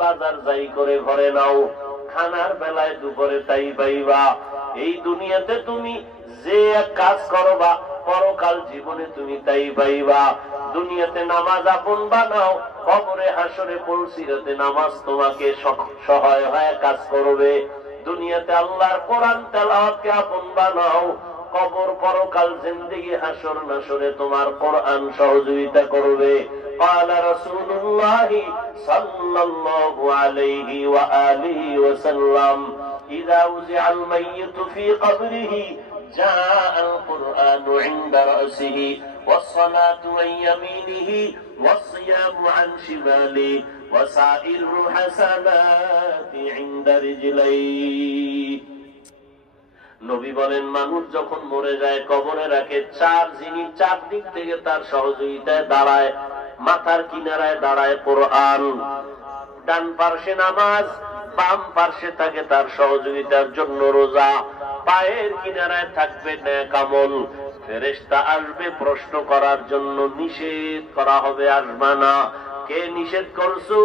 বাজার যাই করে ঘরে নাও, খানার বেলায় দুপুরে তাই পাইবা। এই দুনিয়াতে তুমি যে এক কাজ করবা, পরকাল জীবনে তুমি তাই পাইবা। দুনিয়াতে নামাজ আপন বানাও, কবরে হাসরে পুলসিরাতে নামাজ তোমাকে সহায় হয়ে কাজ করবে। দুনিয়াতে আল্লাহর কোরআন তেলাওয়াতকে আপন বানাও, কবর পরকাল জিন্দেগি হাসর নাসরে তোমার কোরআন সহযোগিতা করবে। قال رسول الله صلى الله عليه وآله وسلم إذا وزع الميت في قبره جاء القرآن عند رأسه والصلاة عن يمينه والصيام عن شماله وسائر الحسنات عند رجليه। নবী বলেন, মানুষ যখন মরে যায় কবরে রাখে চার জিনিস, চার দিক থেকে তার সহযোগিতায় দাঁড়ায়। মাথার কিনারায় দাঁড়ায় কোরআন, ডান পার্শ্বে নামাজ, বাম পার্শ্বে থাকে তার সহযোগিতার জন্য রোজা, পায়ের কিনারায় থাকবে নেক আমল। ফেরেশতা আসবে প্রশ্ন করার জন্য, নিষেধ করা হবে আসবা না। কে নিষেধ করছো?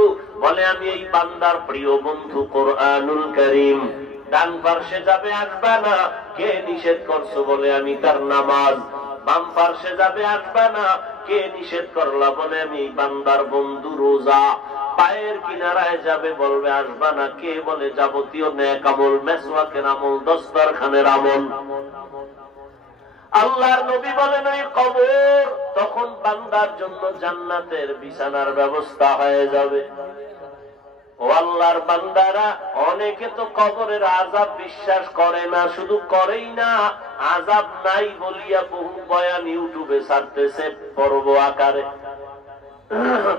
বলে আমি এই বান্দার প্রিয় বন্ধু কোরআনুল কারীম। ডান পার্শ্বে যাবে আসবা না। কে নিষেধ করছো? বলে আমি তার নামাজ। বাম পার্শ্বে যাবে আসবা না। কে নিষেধ করলা? বলে আমি বান্দার বন্ধু রোজা। পায়ের কিনারায় যাবে, বলবে আসবা না। কে? বলে যাবতীয় নেক আমল, মেসওয়াকের আমল, দস্তরখানের আমল। আল্লাহর নবী বলেন, ওই কবর তখন বান্দার জন্য জান্নাতের বিছানার ব্যবস্থা হয়ে যাবে। ও আল্লাহর বান্দারা, অনেকে তো কবরের আযাব বিশ্বাস করে না, শুধু করেই না, আযাব নাই বলিয়া বহু বয়ান ইউটিউবে ছাড়তেছে পর্ব আকারে।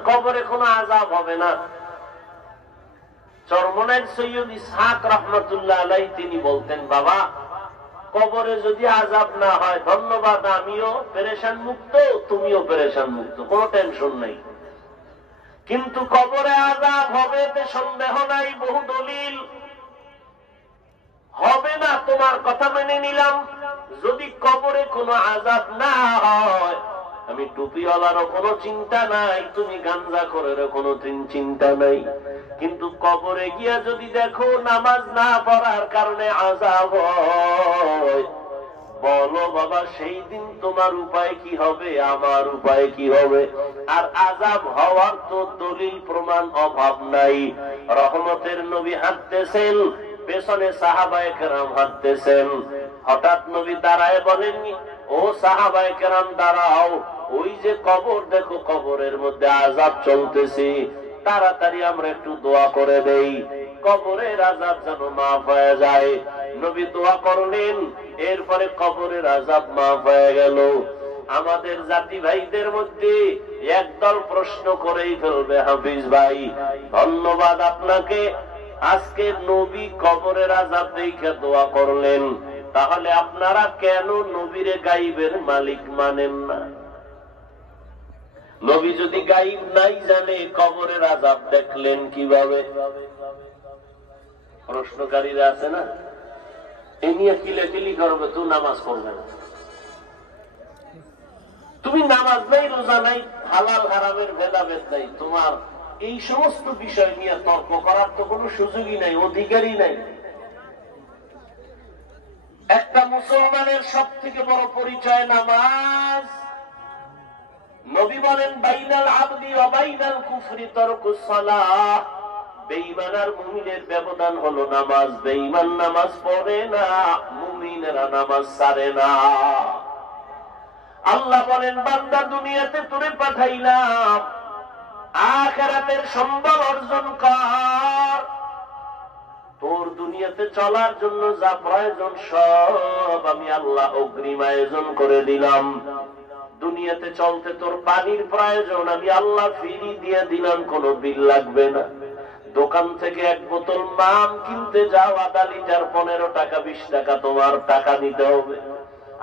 কবরে কোনো আযাব হবে না। চরমনাইর সৈয়দ ইসহাক রাহমাতুল্লাহ আলাইহি তিনি বলতেন, বাবা কবরে যদি আযাব না হয়, ধন্যবাদ, আমিও পেরেশান মুক্ত, তুমিও পেরেশান মুক্ত, কোনো টেনশন নাই। কিন্তু কবরে আযাব হবে তে সন্দেহ নাই, বহু দলিল। হবে না তোমার কথা মেনে নিলাম। যদি কবরে কোনো আযাব না হয়, আমি টুপিওয়ালারও কোনো চিন্তা নাই, তুমি গাঞ্জাখোরেরও কোনো চিন্তা নাই। কিন্তু কবরে গিয়া যদি দেখো নামাজ না পড়ার কারণে আযাব হয়, বলো বাবা সেই দিন তোমার উপায় কি হবে, আমার উপায় কি হবে? আর আযাব হওয়ার তো দলিল প্রমাণ অভাব নাই। রহমতের নবী হাঁটতেছেন, পেছনে সাহাবায়ে কেরাম হাঁটতেছেন। হঠাৎ নবী দাঁড়ায় বলেন, ও সাহাবায়ে কেরাম দাঁড়াও, ওই যে কবর দেখো, কবরের মধ্যে আযাব চলতেছে, তাড়াতাড়ি আমরা একটু দোয়া করে দেই, কবরের আযাব যেন মাফ হয়ে যায়। নবী দোয়া করলেন, এরপরে কবরের আযাব মাফ হয়ে গেল। আমাদের জাতি ভাইদের মধ্যে একদল প্রশ্ন করেই ফেলবে, হাফিজ ভাই ধন্যবাদ আপনাকে, আজকে নবী কবরের আযাব দেখে দোয়া করলেন, তাহলে আপনারা কেন নবীরে গাইবের মালিক মানেন না? নবী যদি গাইব নাই জানে, কবরের আযাব দেখলেন কিভাবে? প্রশ্নকারীরা আছে না, এ নিয়ে কিলাকিলি করবে, তুই নামাজ পড়বে না, তুমি নামাজ নাই, রোজা নাই, হালাল হারামের ভেদাভেদ নাই, তোমার এই সমস্ত বিষয় নিয়ে তর্ক করার তো কোনো সুযোগই নাই, অধিকারই নাই। একটা মুসলমানের সব থেকে বড় পরিচয় নামাজ। নবী বলেন, বাইনাল আবদি ওয়া বাইনাল কুফরি তারকুস সালাহ। বেঈমান আর মুমিনের ব্যবধান হলো নামাজ। বেঈমান নামাজ পড়ে না, মুমিনেরা নামাজ ছাড়ে না। আল্লাহ বলেন, বান্দা দুনিয়াতে তোরে পাঠাইলাম, আখিরাতের সম্বল অর্জন কর। তোর দুনিয়াতে চলার জন্য যা প্রয়োজন সব আমি আল্লাহ অগ্রিম আয়োজন করে দিলাম। দুনিয়াতে চলতে তোর পানির প্রয়োজন, আমি আল্লাহ ফ্রি দিয়ে দিলাম, কোনো বিল লাগবে না। দোকান থেকে এক বোতল মাম কিনতে যাও, আধা লিটার 15 টাকা 20 টাকা তোমার টাকা দিতে হবে।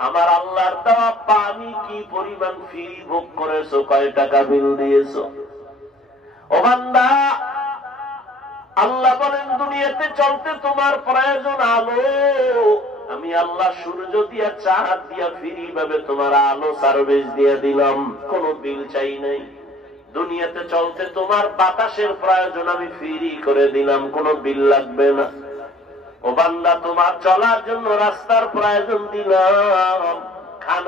আমার আল্লাহর দেওয়া পানি কি পরিমাণ ফ্রি ভোগ করেছো, কয় টাকা বিল দিয়েছো? ও বান্দা, আল্লাহ বলেন দুনিয়াতে চলতে তোমার প্রয়োজন আলো, আমি আল্লাহ সূর্য দিয়া চাঁদ দিয়া ফ্রি ভাবে তোমার আলো সার্ভিস দিয়ে দিলাম, কোনো বিল চাই নাই। দুনিয়াতে চলতে তোমার বাতাসের প্রয়োজন আমি ফ্রি করে দিলাম, কোনো বিল লাগবে না। ও বান্দা, তোমার চলার জন্য রাস্তার প্রয়োজন দিলাম, খানা